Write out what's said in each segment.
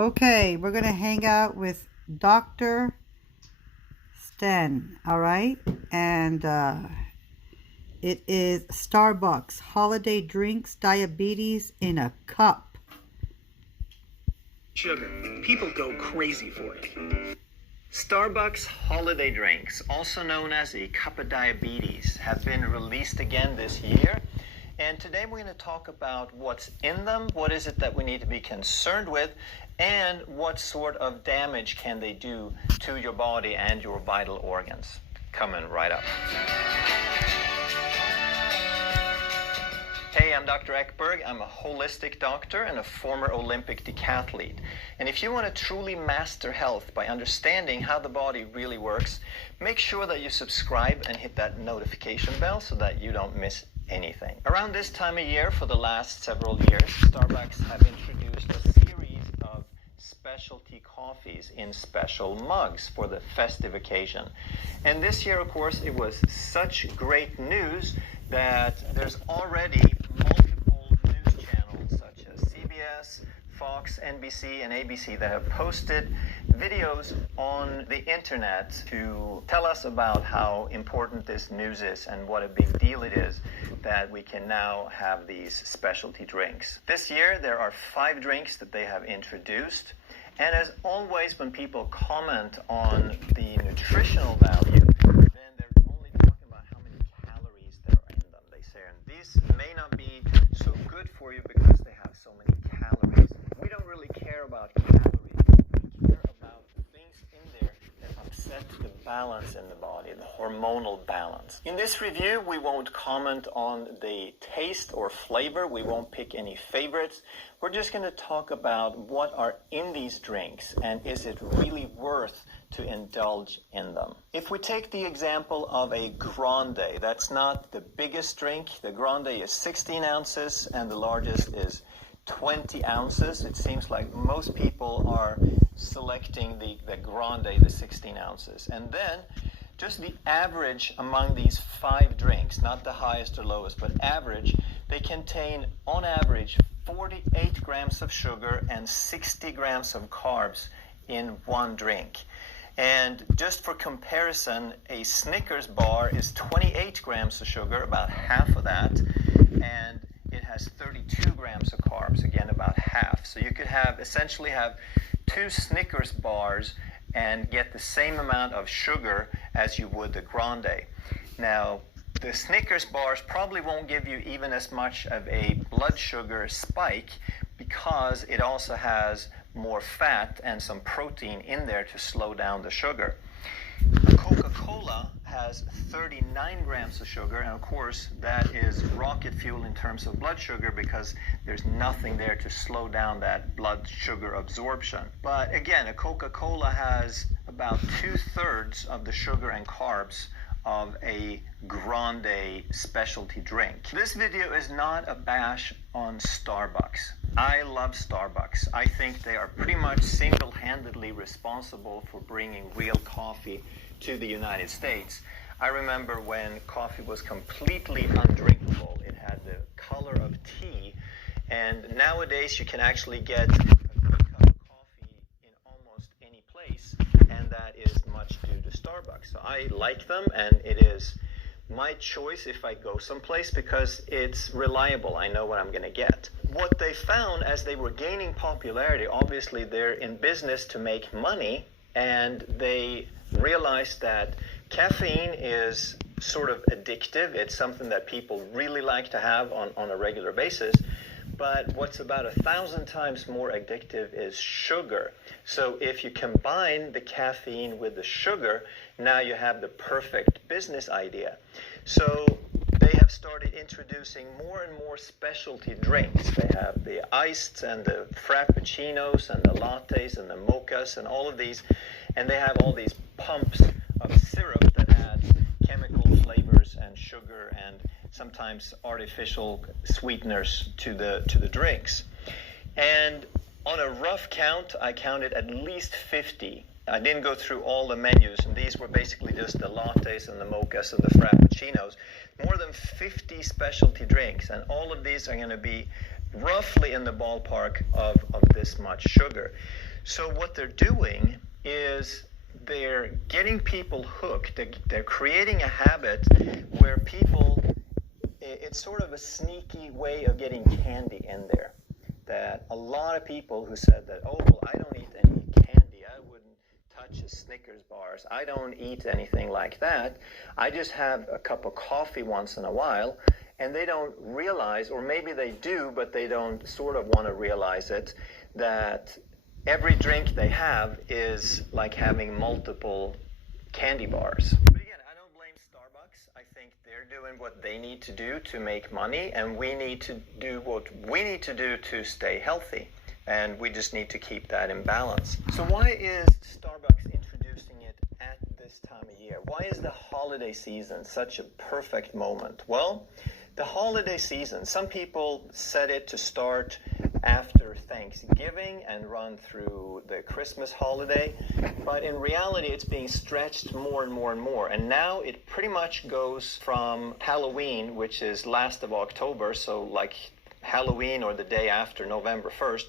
Okay, we're going to hang out with Dr. Sten, all right? And it is Starbucks Holiday Drinks Diabetes in a Cup. Sugar. People go crazy for it. Starbucks holiday drinks, also known as a cup of diabetes, have been released again this year. And today we're going to talk about what's in them, what is it that we need to be concerned with, and what sort of damage can they do to your body and your vital organs. Coming right up. Hey, I'm Dr. Ekberg. I'm a holistic doctor and a former Olympic decathlete. And if you want to truly master health by understanding how the body really works, make sure that you subscribe and hit that notification bell so that you don't miss anything. Around this time of year, for the last several years, Starbucks have introduced a series of specialty coffees in special mugs for the festive occasion. And this year, of course, it was such great news that there's already multiple news channels such as CBS, Fox, NBC, and ABC that have posted videos on the internet to tell us about how important this news is and what a big deal it is that we can now have these specialty drinks. This year there are 5 drinks that they have introduced, and as always when people comment on the nutritional value, then they're only talking about how many calories there are in them. They say, and these may not be so good for you because they have so many calories. We don't really care about calories. We care about things in there that upset the balance in the body, the hormonal balance. In this review, we won't comment on the taste or flavor. We won't pick any favorites. We're just going to talk about what are in these drinks and is it really worth to indulge in them. If we take the example of a grande, that's not the biggest drink. The grande is 16 ounces and the largest is 20 ounces. It seems like most people are selecting the grande, the 16 ounces. And then just the average among these 5 drinks, not the highest or lowest, but average, they contain on average 48 grams of sugar and 60 grams of carbs in one drink. And just for comparison, a Snickers bar is 28 grams of sugar, about half of that, and it has 32 grams of carbs, again about half. So you could essentially have 2 Snickers bars and get the same amount of sugar as you would the grande. Now, the Snickers bars probably won't give you even as much of a blood sugar spike because it also has more fat and some protein in there to slow down the sugar. Coca-Cola has 39 grams of sugar, and of course that is rocket fuel in terms of blood sugar because there's nothing there to slow down that blood sugar absorption. But again, a Coca-Cola has about 2/3 of the sugar and carbs of a grande specialty drink. This video is not a bash on Starbucks. I love Starbucks. I think they are pretty much single-handedly responsible for bringing real coffee to the United States. I remember when coffee was completely undrinkable. It had the color of tea, and nowadays you can actually get a good cup of coffee in almost any place, and that is much due to Starbucks. So I like them, and it is my choice if I go someplace because it's reliable. I know what I'm going to get. What they found as they were gaining popularity, obviously they're in business to make money, and they realized that caffeine is sort of addictive. It's something that people really like to have on a regular basis. But what's about 1,000 times more addictive is sugar. So if you combine the caffeine with the sugar, now you have the perfect business idea. So they have started introducing more and more specialty drinks. They have the iced and the frappuccinos and the lattes and the mochas and all of these. And they have all these pumps of syrup that add chemical flavors and sugar and sometimes artificial sweeteners to the drinks. And on a rough count, I counted at least 50. I didn't go through all the menus, and these were basically just the lattes and the mochas and the frappuccinos. More than 50 specialty drinks, and all of these are going to be roughly in the ballpark of this much sugar. So what they're doing is they're getting people hooked. They're creating a habit where people, it's sort of a sneaky way of getting candy in there. That a lot of people who said that, oh, well, I don't eat any candy, I wouldn't touch a Snickers bars, I don't eat anything like that, I just have a cup of coffee once in a while, and they don't realize, or maybe they do, but they don't sort of want to realize it, that every drink they have is like having multiple candy bars. But again, I don't blame Starbucks. I think they're doing what they need to do to make money, and we need to do what we need to do to stay healthy. And we just need to keep that in balance. So why is Starbucks introducing it at this time of year? Why is the holiday season such a perfect moment? Well, the holiday season, some people set it to start after Thanksgiving and run through the Christmas holiday, but in reality it's being stretched more and more and more, and now it pretty much goes from Halloween, which is last of October, so like Halloween or the day after November 1st,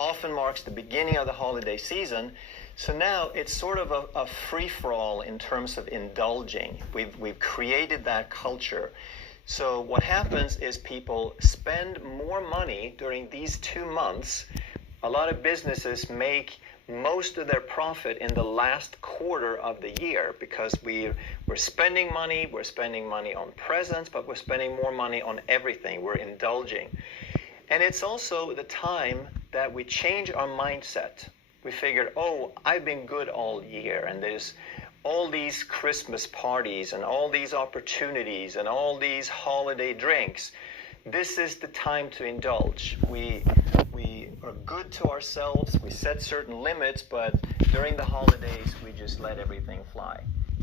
often marks the beginning of the holiday season. So now it's sort of a free-for-all in terms of indulging. We've created that culture. So what happens is people spend more money during these 2 months. A lot of businesses make most of their profit in the last quarter of the year because we're spending money on presents, but we're spending more money on everything. We're indulging. And it's also the time that we change our mindset. We figured, oh, I've been good all year, and there's all these Christmas parties and all these opportunities and all these holiday drinks. This is the time to indulge. We are good to ourselves. We set certain limits, but during the holidays, we just let everything fly.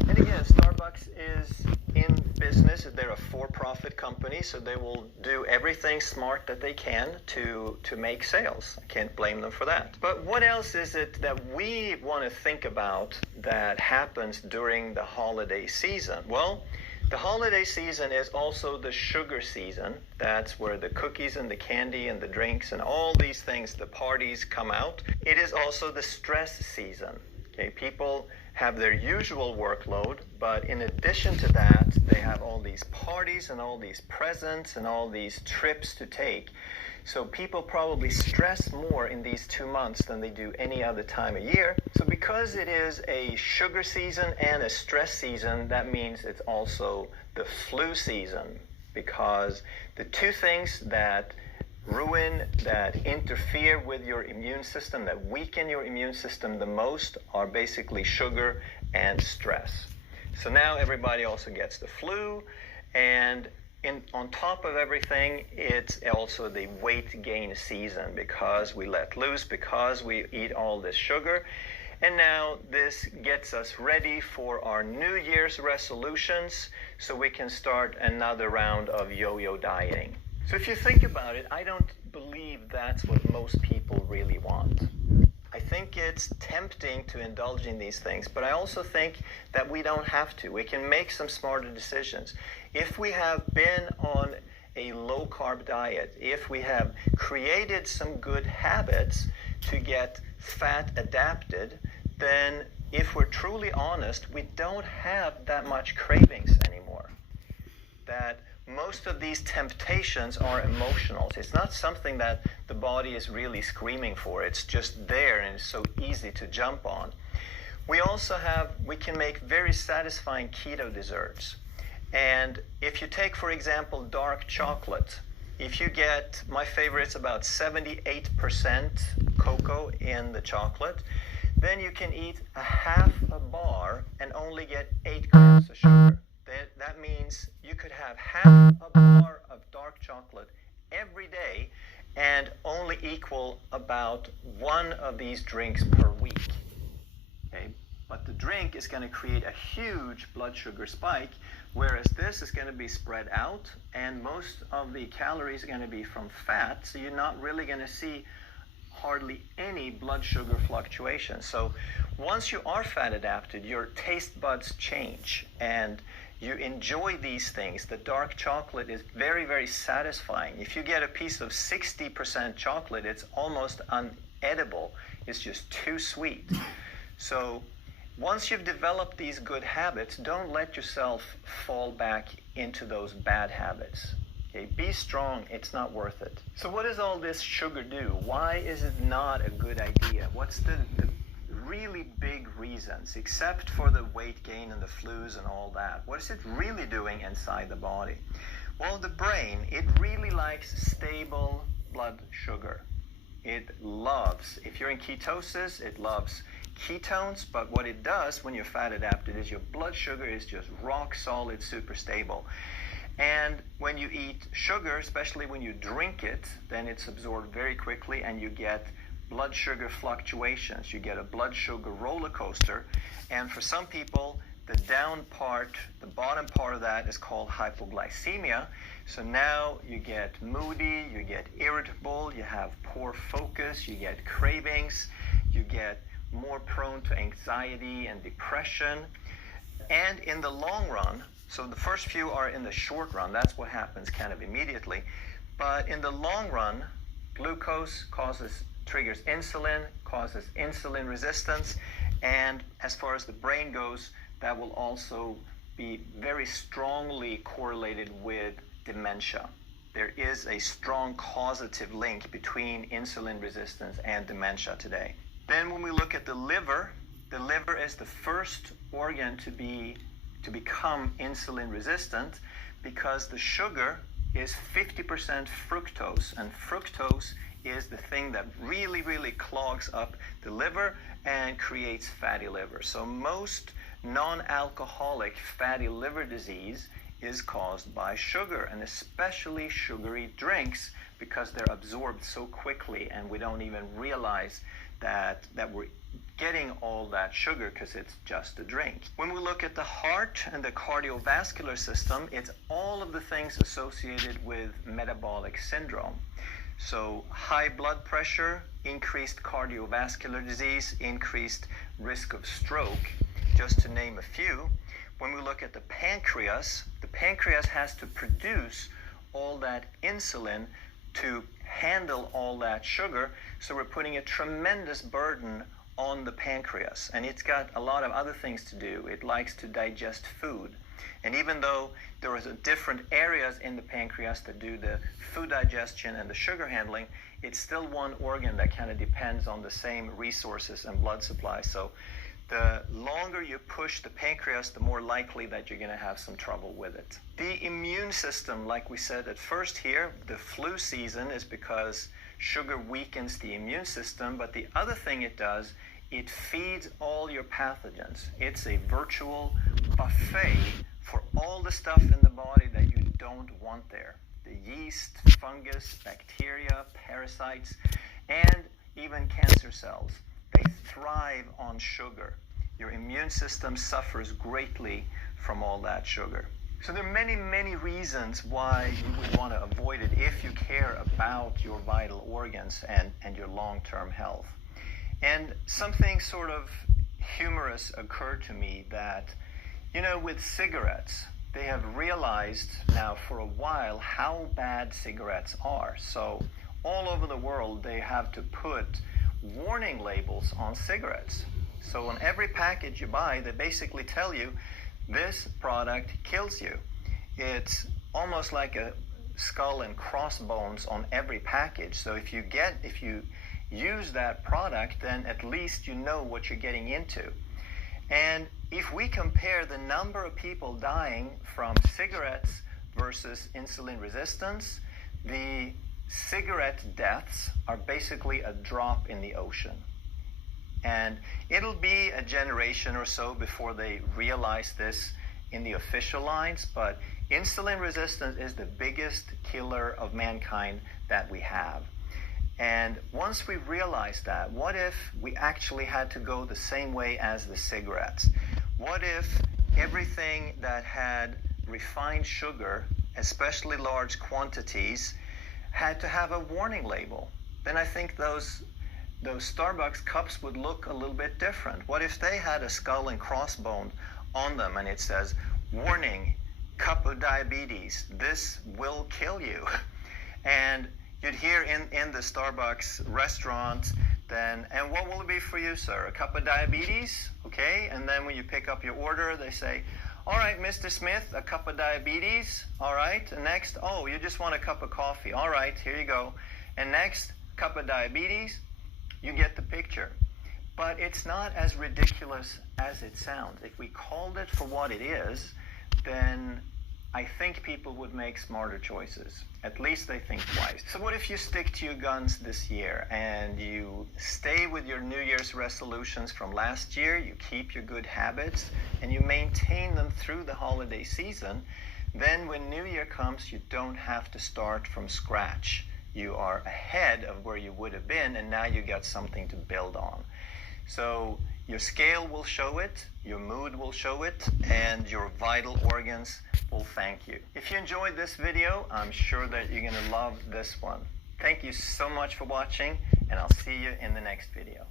And again, Starbucks is in business. They're a for-profit company, so they will do everything smart that they can to make sales. I can't blame them for that. But what else is it that we want to think about that happens during the holiday season? Well, the holiday season is also the sugar season. That's where the cookies and the candy and the drinks and all these things, the parties come out. It is also the stress season. Okay, people have their usual workload, but in addition to that, they have all these parties and all these presents and all these trips to take. So people probably stress more in these 2 months than they do any other time of year. So because it is a sugar season and a stress season, that means it's also the flu season, because the two things that ruin, that interfere with your immune system, that weaken your immune system the most are basically sugar and stress. So now everybody also gets the flu, and on top of everything, it's also the weight gain season because we let loose, because we eat all this sugar. And now this gets us ready for our New Year's resolutions so we can start another round of yo-yo dieting. So if you think about it, I don't believe that's what most people really want. I think it's tempting to indulge in these things, but I also think that we don't have to. We can make some smarter decisions. If we have been on a low-carb diet, if we have created some good habits to get fat adapted, then if we're truly honest, we don't have that much cravings anymore. That most of these temptations are emotional. It's not something that the body is really screaming for. It's just there and it's so easy to jump on. We can make very satisfying keto desserts. And if you take, for example, dark chocolate, if you get, my favorite's about 78% cocoa in the chocolate, then you can eat a half a bar and only get 8 grams of sugar. That means you could have half a bar of dark chocolate every day and only equal about 1 of these drinks per week. Okay? But the drink is going to create a huge blood sugar spike, whereas this is going to be spread out, and most of the calories are going to be from fat, so you're not really going to see hardly any blood sugar fluctuation. So once you are fat adapted, your taste buds change, and you enjoy these things. The dark chocolate is very, very satisfying. If you get a piece of 60% chocolate, it's almost edible. It's just too sweet. So once you've developed these good habits, don't let yourself fall back into those bad habits. Okay, be strong, it's not worth it. So what does all this sugar do? Why is it not a good idea? What's the really big reasons, except for the weight gain and the flus and all that? What is it really doing inside the body? Well, the brain, it really likes stable blood sugar. It loves, if you're in ketosis, it loves ketones, but what it does when you're fat adapted is your blood sugar is just rock solid, super stable. And when you eat sugar, especially when you drink it, then it's absorbed very quickly and you get blood sugar fluctuations. You get a blood sugar roller coaster. And for some people, the down part, the bottom part of that is called hypoglycemia. So now you get moody, you get irritable, you have poor focus, you get cravings, you get more prone to anxiety and depression. And in the long run, so the first few are in the short run, that's what happens kind of immediately. But in the long run, glucose triggers insulin, causes insulin resistance, and as far as the brain goes, that will also be very strongly correlated with dementia. There is a strong causative link between insulin resistance and dementia today. Then when we look at the liver is the first organ to become insulin resistant because the sugar is 50% fructose, and fructose is the thing that really, really clogs up the liver and creates fatty liver. So most non-alcoholic fatty liver disease is caused by sugar, and especially sugary drinks, because they're absorbed so quickly and we don't even realize that we're getting all that sugar because it's just a drink. When we look at the heart and the cardiovascular system, it's all of the things associated with metabolic syndrome. So high blood pressure, increased cardiovascular disease, increased risk of stroke, just to name a few. When we look at the pancreas has to produce all that insulin to handle all that sugar, so we're putting a tremendous burden on the pancreas, and it's got a lot of other things to do. It likes to digest food, and even though there are different areas in the pancreas that do the food digestion and the sugar handling, it's still one organ that kind of depends on the same resources and blood supply. So the longer you push the pancreas, the more likely that you're going to have some trouble with it. The immune system, like we said at first here, the flu season is because sugar weakens the immune system, but the other thing it does, it feeds all your pathogens. It's a virtual buffet for all the stuff in the body that you don't want there. The yeast, fungus, bacteria, parasites, and even cancer cells. They thrive on sugar. Your immune system suffers greatly from all that sugar. So there are many, many reasons why you would want to avoid it if you care about your vital organs and your long-term health. And something sort of humorous occurred to me that, with cigarettes, they have realized now for a while how bad cigarettes are. So all over the world, they have to put warning labels on cigarettes. So on every package you buy, they basically tell you, this product kills you. It's almost like a skull and crossbones on every package. So if you use that product, then at least you know what you're getting into. And if we compare the number of people dying from cigarettes versus insulin resistance, the cigarette deaths are basically a drop in the ocean. And it'll be a generation or so before they realize this in the official lines, but insulin resistance is the biggest killer of mankind that we have. And once we realize that, what if we actually had to go the same way as the cigarettes? What if everything that had refined sugar, especially large quantities, had to have a warning label? Then I think those Starbucks cups would look a little bit different. What if they had a skull and crossbone on them and it says, warning, cup of diabetes, this will kill you? And you'd hear in the Starbucks restaurant then, and what will it be for you, sir? A cup of diabetes? Okay, and then when you pick up your order, they say, all right, Mr. Smith, a cup of diabetes. All right, and next, oh, you just want a cup of coffee. All right, here you go. And next, cup of diabetes. You get the picture. But it's not as ridiculous as it sounds. If we called it for what it is, then I think people would make smarter choices. At least they think twice. So what if you stick to your guns this year and you stay with your New Year's resolutions from last year, you keep your good habits, and you maintain them through the holiday season? Then when New Year comes, you don't have to start from scratch. You are ahead of where you would have been, and now you got something to build on. So your scale will show it, your mood will show it, and your vital organs will thank you. If you enjoyed this video, I'm sure that you're going to love this one. Thank you so much for watching, and I'll see you in the next video.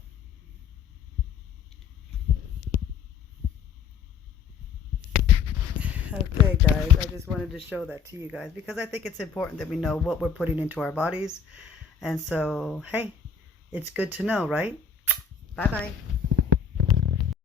Okay, guys, I just wanted to show that to you guys because I think it's important that we know what we're putting into our bodies. And so, hey, it's good to know, right? Bye-bye.